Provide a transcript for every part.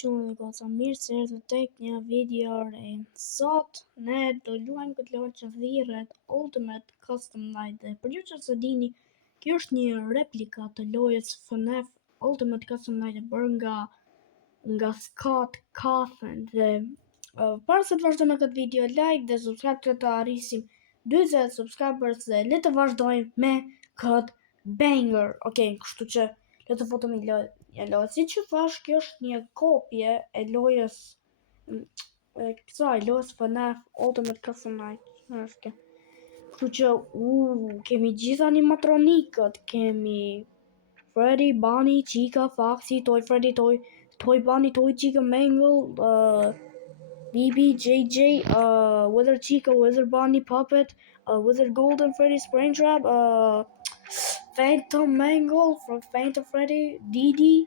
Qumë dhe goca mirë se erdhë tek një video re. Sot ne do luajmë këtë lojë që thirret Ultimate Custom Night dhe për ju që se dini, kjo është një replika të lojës FNAF Ultimate Custom Night e bërë nga Scott Cawthon dhe para se të vazhdojmë me këtë video, like dhe subscribe që të arrisim 40 subscribers dhe le të vazhdojmë me këtë banger. Okej, kështu që le të futemi në lojë. Si që thash, kjo është një kopje e lojës kësaj lojës FNAF Ultimate Custom Night. Kështu që kemi gjithë animatronikët, kemi Freddy, Bonnie, Chica, Foxy, Toy Freddy, Toy Bonnie, Toy Chica, Mangle, BB, JJ, Wither Chica, Wither Bonnie, Puppet, Wither Golden, Freddy, Springtrap, Phantom Mangle, Phantom Freddy, Didi,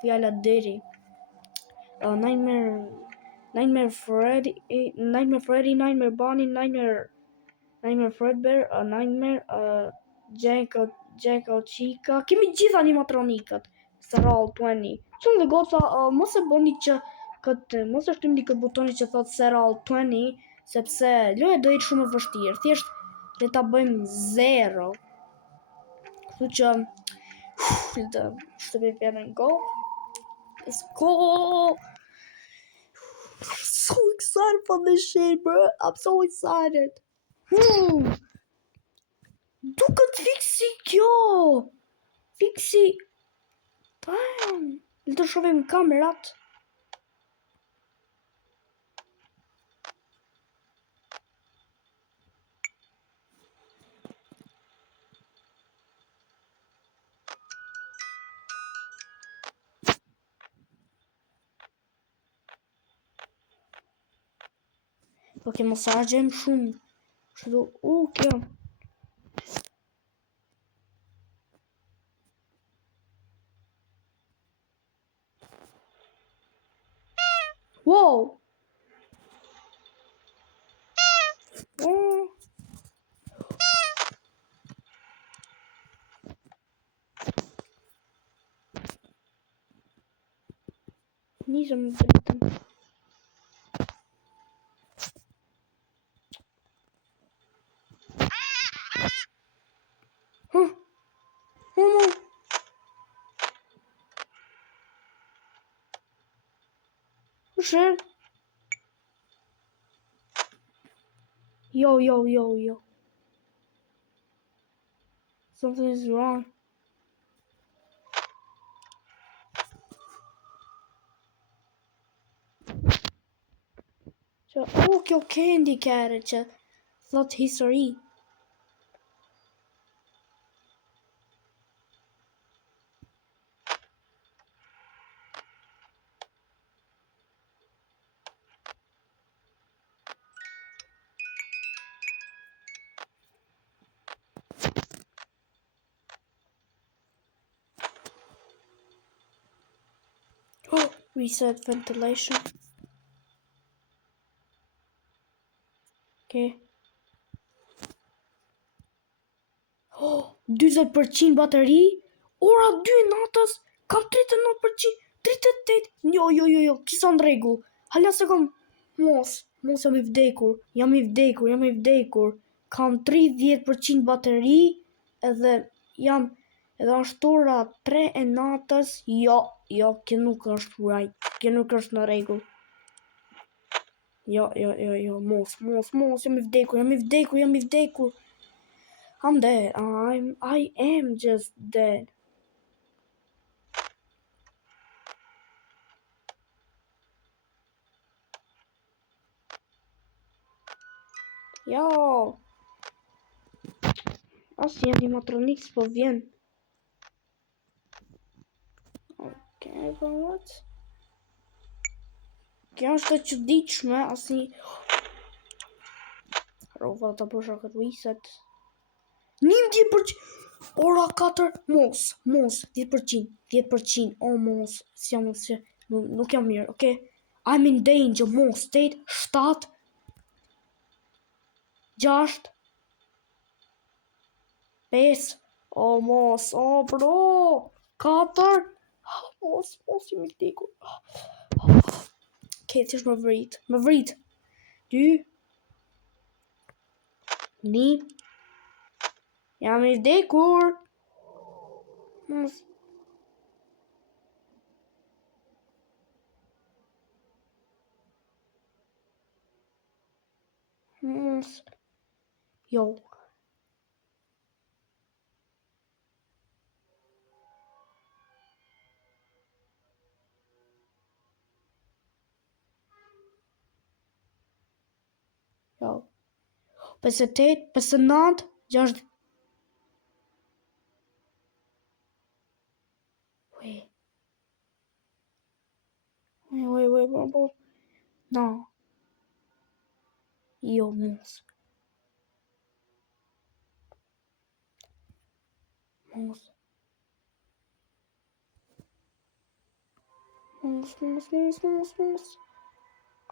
fjala Didi, Nightmare Freddy, Nightmare Bonnie, Nightmare Fredbear, Nightmare, Jacko Chica. Kemi gjithë animatronikët. Serral 20. Çon dhe goca, mos e bëni që mos e shtyni këtë butoni që thot Serral 20, sepse loja do jetë shumë e vështirë. Thjesht le ta bëjmë 0. Kështu që shtëpi fjalën go. Let's go. I'm so excited for this shit, bro. I'm so excited. Duket fiksi kjo. Fiksi. Damn. Le të shohim kamerat. Ok, mos harxojmë shumë. Kështu, kjo. Wow. Nisëm vetëm. Shit. Yo. Something is wrong. Kjo candy kare që thot history. Reset ventilation. Okay. 20% bateri. Ora 2 natës. Kam 39%. 38. Jo. Kisa në rregull. Hala se kam. Mos jam i vdekur. Kam 30% bateri. Edhe është ora 3 e natës. Jo, kjo nuk është right. Kjo nuk është në rregull. Jo, mos, jam i vdekur. I'm dead. I am just dead. Jo. Asnjë animatronik s'po vjen. Okay, what? Kjo është e çuditshme, asnjë rova ta bësh këtë reset. 10%. Ora 4. Mos. 10%. Oh, mos. Nuk jam mirë, okay? I'm in danger. Mos. 8, 7, 6, 5. Oh, mos. Oh, bro. 4, Mos jemi vdekur. Okej, thjesht më vrit. 2 1 jam I vdekur. Jo. Jo. 58, 59, 6. Wait, bro. No. Jo, mos.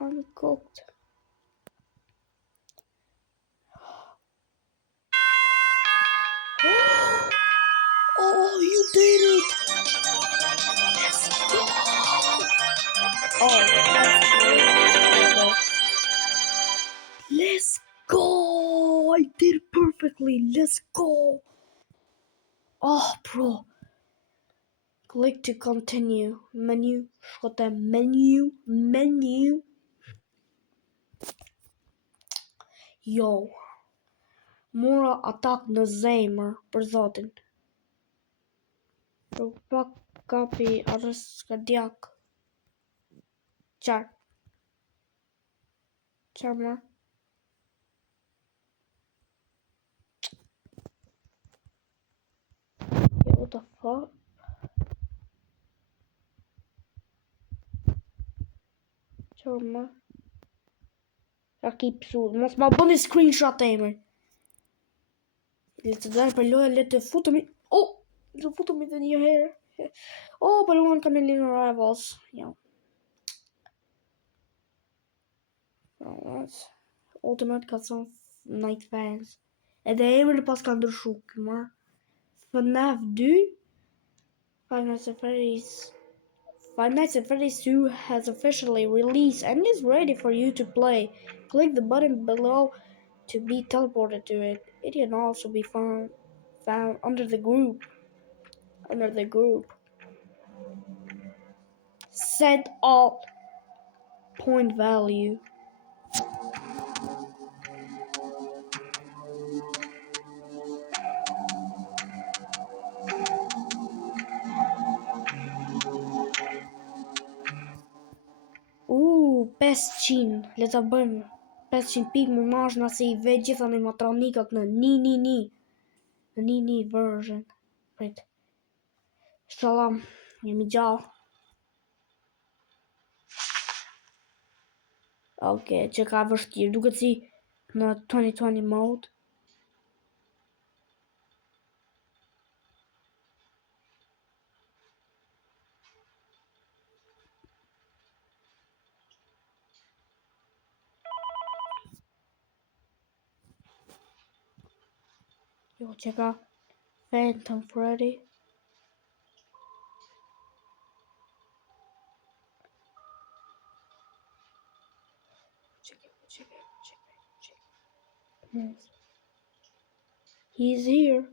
I'm cooked. Oh, you did it! Let's go! Oh, let's go! I did it perfectly. Let's go! Oh, bro. Click to continue. Menu. Shkote menu. Jo. Mora atak në zemër për Zotin. Për pak kapi arrest kardiak. Çfarë më? What the fuck? Çfarë më? Ka kipsu. Mos ma bëni screenshot e emër. Le të dalë për loja, le të futemi. Oh! Le të futemi dhe një herë. Oh, për luan Camille Rivals. Jo. Ultimate ka thonë Night Fans. Edhe emër pas ka ndryshu këma. FNAF 2 Five Nights at Freddy's 2 has officially released and is ready for you to play. Click the button below to be teleported to it. It can also be found under the group. Set all point value. Ooh, 500. Le ta bëjmë 500 pikë më mash nëse I vetë gjitha animatronikat në Ni version. Prit. Shalom, jemi gjallë. Okay, që ka vështirë, duket si në 2020 mode. Jo, që ka Phantom Freddy. Check. He's here.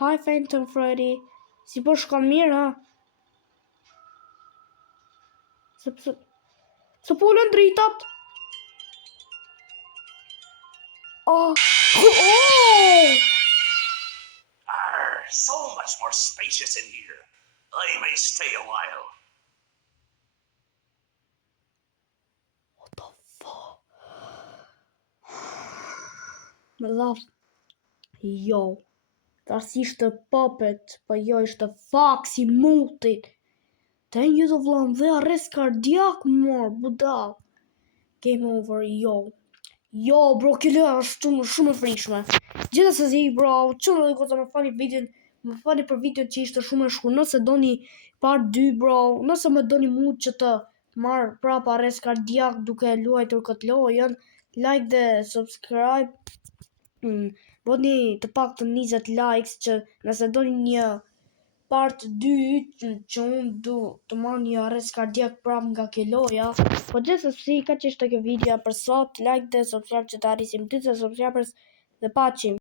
Hi, Phantom Freddy. Si po shkon mirë, ha? Se polën dritat. Oh! So much more spacious in here. I may stay a while. What the fuck? Më laf. Jo. Tash ishte puppet, po jo ishte faksi mutit. Thank you të vlam dhe arrest kardiak mor, budal. Game over, jo. Jo, bro, kjo lëra është shumë e frikshme. Gjithsesi, bro, çunë dhe goca më fani videon, më fani për videon që ishte shumë e shkurtër. Nëse doni part 2, bro, nëse më doni mua që të marr prapa arrest kardiak duke luajtur këtë lojën, like dhe subscribe. Bëni të paktën 20 likes që nëse doni një part 2 që unë du të marrë një arrest kardiak prap nga kjo loja. Po gjithsesi, ka që ishte kjo video për sot. Like dhe subscribe që të arrisim 20 subscribers dhe paqim.